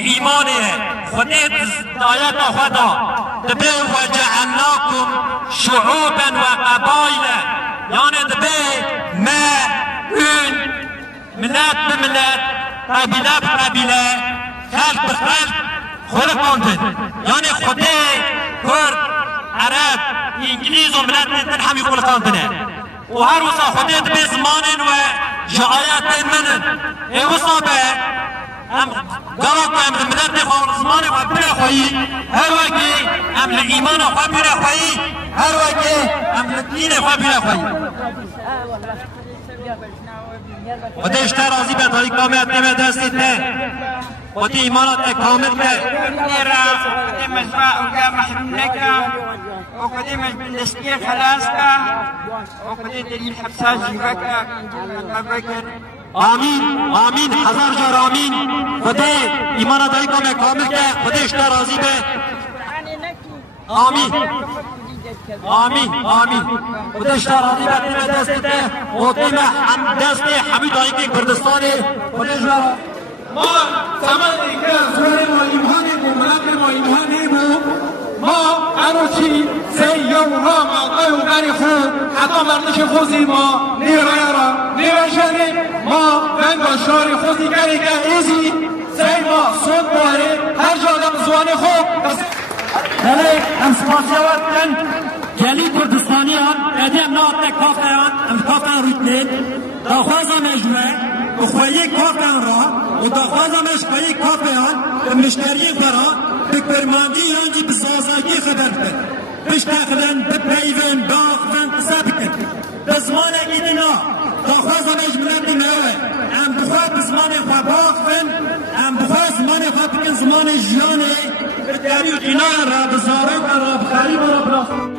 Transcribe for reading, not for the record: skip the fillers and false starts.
ایمانه خودت دایت خدا دبه و جعلناکم شعوبا و قبایل یعنی دبه ما اون ملت به ملت قبیله به قبیله خلق به خلق خلقاندن یعنی خدا کرد عرب انگلیز و ملت من همی خلقاندنه و هر وسا خدا دبه زمانن و جایت منن ای وسا به ام گاوک ام ملت خو زمان و بره خویی هر وقتی ام ایمان خو بره خویی هر وقتی ام دین خو بره خویی خودش راضی به طریق کامل نمی دستید نه خودی ایمانات کامل که نیرا خودی مجمع و محروم نکا و خودی مجلسکی خلاص کا و خودی دلیل حبسا جیوه کا مبکر آمین آمین هزار جار آمین خدا ایمانات کامل که خودش راضی به آمین آمین آمین خودش راضی به تیم دستید و تیم هم دست حمید آیی که کردستان خودش را ما زمانی که زور ما ایمانی گمرد ما ایمانی بود ما هنوچی سیوم را موقع و بری خود حتی مردش خوزی ما نیرای را نیرشنی ما بنگا شاری خوزی گری که ایزی سی ما سود باره هر جادم زوانی خوب بله هم سپاسیوات کن گلی کردستانی هم ادیم نات کافه هم کافه رویتنید داخوازم اجمه و خویی کافه را و داخوازمش خویی کافه هم مشتری برا به کرماندی یعنی به سازاگی خبر بکن بشتاقلن بپیون داخلن قصه بکن به زمان ایدنا داخوازمش ملتی نوه ام بخواه به زمان خواه باخن ام بخواه زمان خواه بکن زمان جیانه به داری و اینا را بزارن را بخاری را برا